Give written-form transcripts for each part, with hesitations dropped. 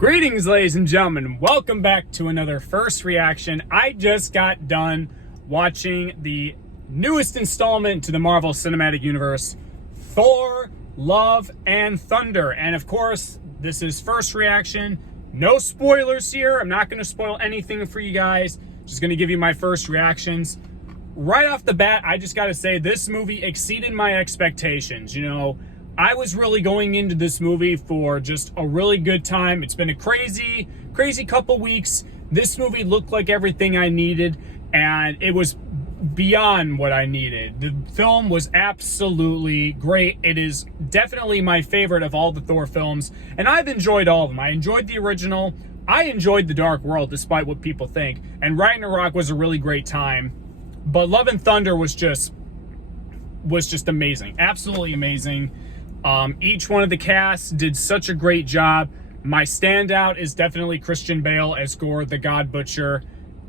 Greetings, ladies and gentlemen. Welcome back to another first reaction. I just got done watching the newest installment to the Marvel Cinematic Universe, Thor, Love and Thunder. And of course, this is first reaction. No spoilers here. I'm not going to spoil anything for you guys. Just going to give you my first reactions. Right off the bat, I just got to say this movie exceeded my expectations. You know, I was really going into this movie for just a really good time. It's been a crazy couple weeks. This movie looked like everything I needed, and it was beyond what I needed. The film was absolutely great. It is definitely my favorite of all the Thor films, and I've enjoyed all of them. I enjoyed the original. I enjoyed The Dark World, despite what people think. And Ragnarok was a really great time. But Love and Thunder was just amazing. Absolutely amazing. Each one of the casts did such a great job. My standout is definitely Christian Bale as Gore the God Butcher.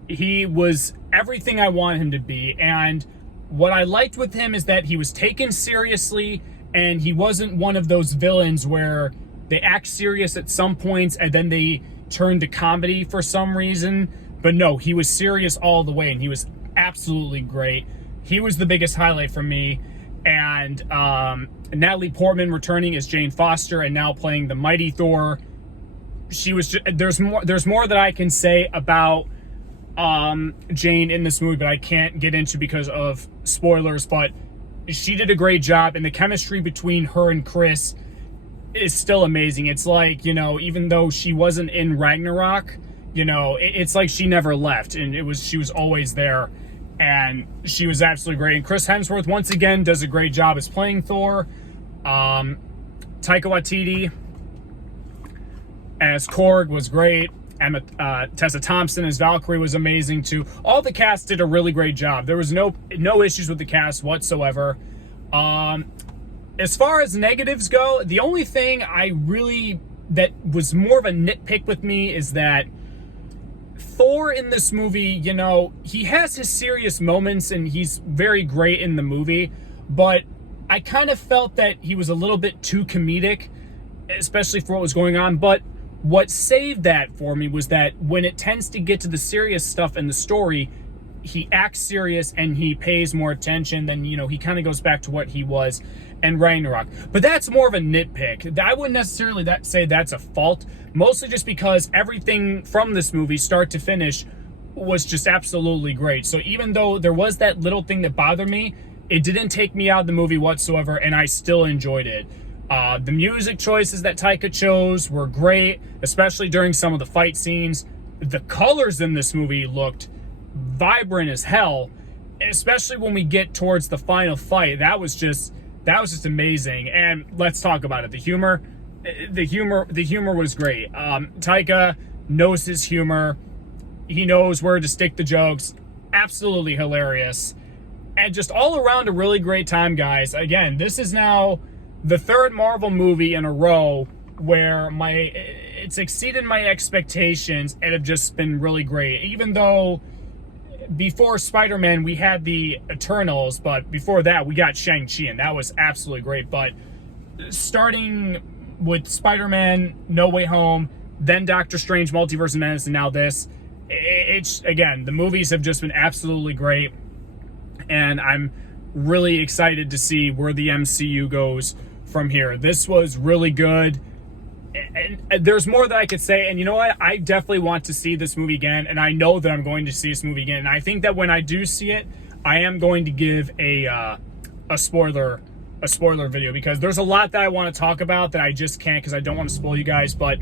He was everything I wanted him to be, and what I liked with him is that he was taken seriously, and he wasn't one of those villains where they act serious at some points and then they turn to comedy for some reason. But no, he was serious all the way, and he was absolutely great. He was the biggest highlight for me. And Natalie Portman returning as Jane Foster and now playing the mighty Thor. She was just, there's more that I can say about Jane in this movie, but I can't get into because of spoilers. But she did a great job, and the chemistry between her and Chris is still amazing. It's like, you know, even though she wasn't in Ragnarok, you know, it's like she never left, and she was always there. And she was absolutely great. And Chris Hemsworth, once again, does a great job as playing Thor. Taika Waititi as Korg was great. Tessa Thompson as Valkyrie was amazing, too. All the cast did a really great job. There was no issues with the cast whatsoever. As far as negatives go, the only thing that was more of a nitpick with me is that Thor in this movie, you know, he has his serious moments and he's very great in the movie, but I kind of felt that he was a little bit too comedic, especially for what was going on. But what saved that for me was that when it tends to get to the serious stuff in the story, he acts serious and he pays more attention. Then, you know, he kind of goes back to what he was in Ragnarok. But that's more of a nitpick. I wouldn't necessarily say that's a fault, mostly just because everything from this movie, start to finish, was just absolutely great. So even though there was that little thing that bothered me, it didn't take me out of the movie whatsoever, and I still enjoyed it. The music choices that Taika chose were great, especially during some of the fight scenes. The colors in this movie looked vibrant as hell, especially when we get towards the final fight. That was just amazing. And let's talk about it. The humor was great. Taika knows his humor. He knows where to stick the jokes. Absolutely hilarious. And just all around a really great time, guys. Again, this is now the third Marvel movie in a row where it's exceeded my expectations and have just been really great. Even though before Spider-Man, we had the Eternals, but before that, we got Shang-Chi, and that was absolutely great. But starting with Spider-Man, No Way Home, then Doctor Strange, Multiverse of Madness, and now this, again, the movies have just been absolutely great, and I'm really excited to see where the MCU goes from here. This was really good. And there's more that I could say, and you know what? I definitely want to see this movie again, and I know that I'm going to see this movie again. And I think that when I do see it, I am going to give a spoiler video, because there's a lot that I want to talk about that I just can't because I don't want to spoil you guys. But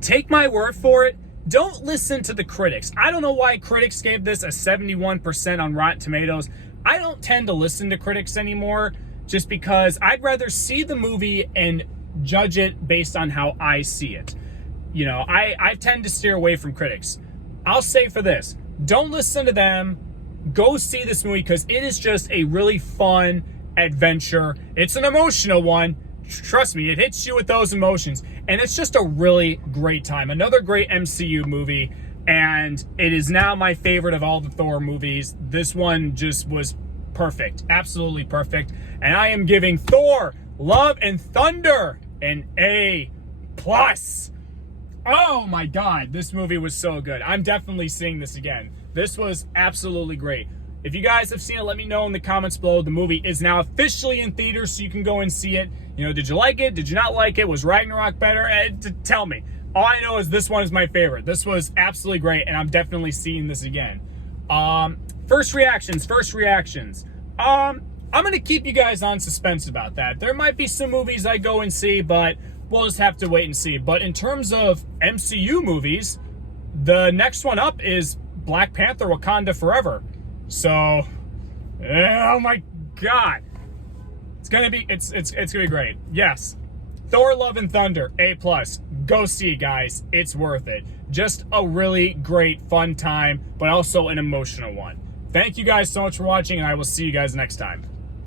take my word for it. Don't listen to the critics. I don't know why critics gave this a 71% on Rotten Tomatoes. I don't tend to listen to critics anymore, just because I'd rather see the movie and judge it based on how I see it. You know, I tend to steer away from critics. I'll say for this, don't listen to them. Go see this movie, because it is just a really fun adventure. It's an emotional one. Trust me, it hits you with those emotions. And it's just a really great time. Another great MCU movie. And it is now my favorite of all the Thor movies. This one just was perfect. Absolutely perfect. And I am giving Thor, Love and Thunder an A+. Oh my god, this movie was so good. I'm definitely seeing this again. This was absolutely great. If you guys have seen it, let me know in the comments below. The movie is now officially in theaters, so you can go and see it. You know, did you like it? Did you not like it? Was Ragnarok better? Tell me. All I know is this one is my favorite. This was absolutely great, and I'm definitely seeing this again. First reactions. I'm going to keep you guys on suspense about that. There might be some movies I go and see, but we'll just have to wait and see. But in terms of MCU movies, the next one up is Black Panther: Wakanda Forever. So, oh my god. It's gonna be great. Yes. Thor: Love and Thunder, A+. Go see, guys. It's worth it. Just a really great, fun time, but also an emotional one. Thank you guys so much for watching, and I will see you guys next time.